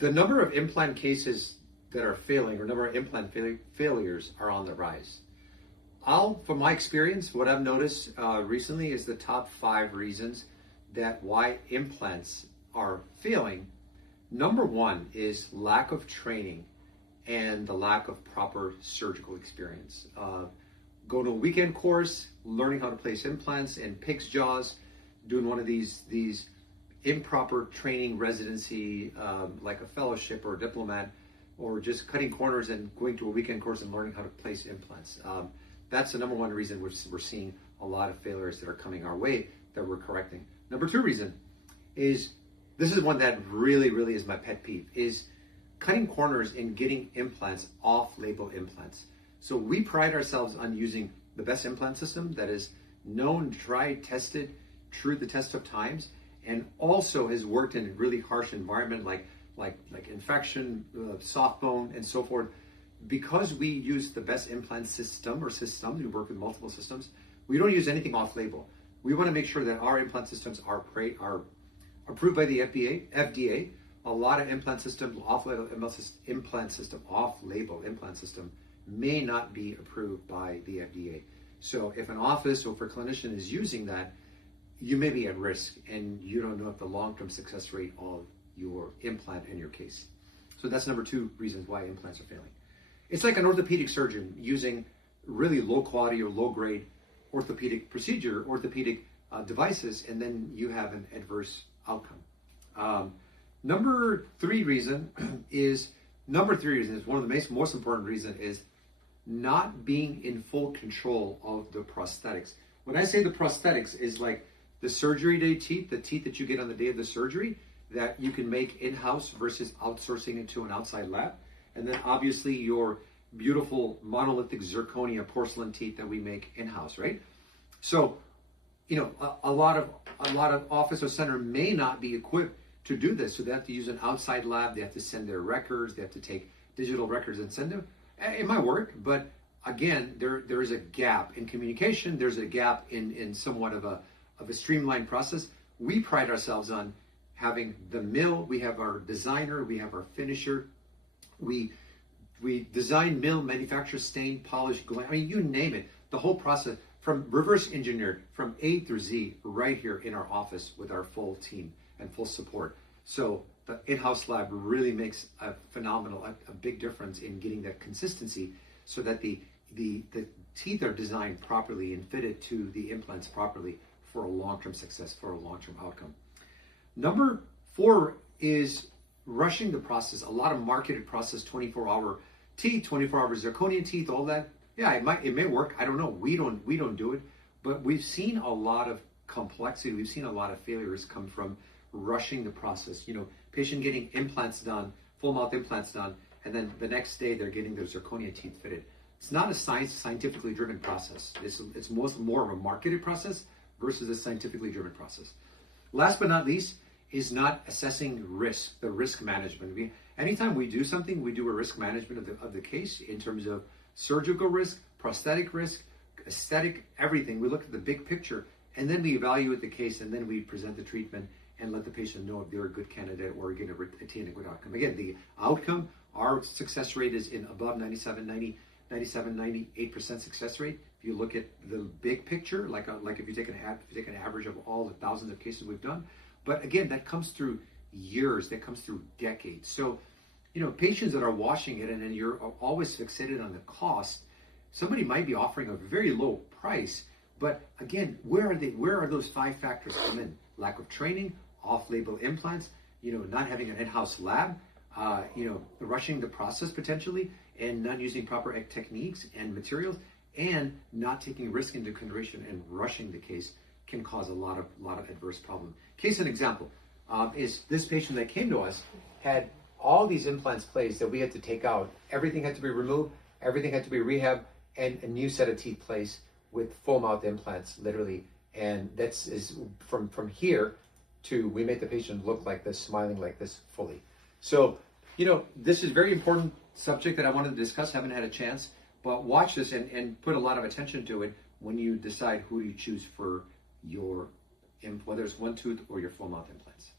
The number of implant cases that are failing, or number of implant failures, are on the rise. From my experience, what I've noticed recently is the top 5 reasons that why implants are failing. Number 1 is lack of training and the lack of proper surgical experience. Go to a weekend course, learning how to place implants in pig's jaws, doing one of these improper training residency, like a fellowship or a diplomat, or just cutting corners and going to a weekend course and learning how to place implants. That's the number 1 reason we're seeing a lot of failures that are coming our way that we're correcting. Number 2 reason is, this is one that really, really is my pet peeve, is cutting corners and getting implants off-label implants. So we pride ourselves on using the best implant system that is known, tried, tested, through the test of times, and also has worked in a really harsh environment like infection, soft bone, and so forth. Because we use the best implant system or systems, we work with multiple systems, we don't use anything off-label. We want to make sure that our implant systems are approved by the FDA. A lot of implant systems, off-label implant system may not be approved by the FDA. So if an office or if a clinician is using that, you may be at risk and you don't know the long-term success rate of your implant in your case. So that's number 2 reasons why implants are failing. It's like an orthopedic surgeon using really low quality or low grade orthopedic devices, and then you have an adverse outcome. Number 3 reason is one of the most important reasons is not being in full control of the prosthetics. When I say the prosthetics, is like the surgery day teeth, the teeth that you get on the day of the surgery that you can make in-house versus outsourcing it to an outside lab. And then obviously your beautiful monolithic zirconia porcelain teeth that we make in-house, right? So, a lot of office or center may not be equipped to do this. So they have to use an outside lab. They have to send their records. They have to take digital records and send them. It might work, but again, there is a gap in communication. There's a gap in somewhat of a streamlined process. We pride ourselves on having the mill. We have our designer. We have our finisher. We design, mill, manufacture, stain, polish, glue. I mean, you name it. The whole process, from reverse engineered, from A through Z, right here in our office with our full team and full support. So the in-house lab really makes a big difference in getting that consistency, so that the teeth are designed properly and fitted to the implants properly for a long-term success, for a long-term outcome. Number 4 is rushing the process. A lot of marketed process, 24-hour teeth, 24-hour zirconia teeth, all that. Yeah, it may work. I don't know. We don't do it, but we've seen a lot of complexity. We've seen a lot of failures come from rushing the process. Patient getting implants done, full mouth implants done, and then the next day they're getting their zirconia teeth fitted. It's not a scientifically driven process. It's more of a marketed process versus a scientifically driven process. Last but not least is not assessing risk, the risk management. Anytime we do something, we do a risk management of the case in terms of surgical risk, prosthetic risk, aesthetic, everything. We look at the big picture, and then we evaluate the case, and then we present the treatment and let the patient know if they're a good candidate or going to attain a good outcome. Again, the outcome, our success rate is in above 98% success rate. If you look at the big picture, like if you take an average of all the thousands of cases we've done, but again, that comes through years, that comes through decades. So, patients that are washing it and then you're always fixated on the cost, somebody might be offering a very low price, but again, where are those 5 factors come in? Lack of training, off-label implants, not having an in-house lab, rushing the process potentially, and not using proper techniques and materials, and not taking risk into consideration and rushing the case can cause a lot of adverse problem. Case in example is this patient that came to us had all these implants placed that we had to take out. Everything had to be removed, everything had to be rehabbed, and a new set of teeth placed with full mouth implants, literally. And that's from here to we made the patient look like this, smiling like this fully. So, this is very important subject that I wanted to discuss. Haven't had a chance, but watch this and put a lot of attention to it when you decide who you choose for your, whether it's one tooth or your full mouth implants.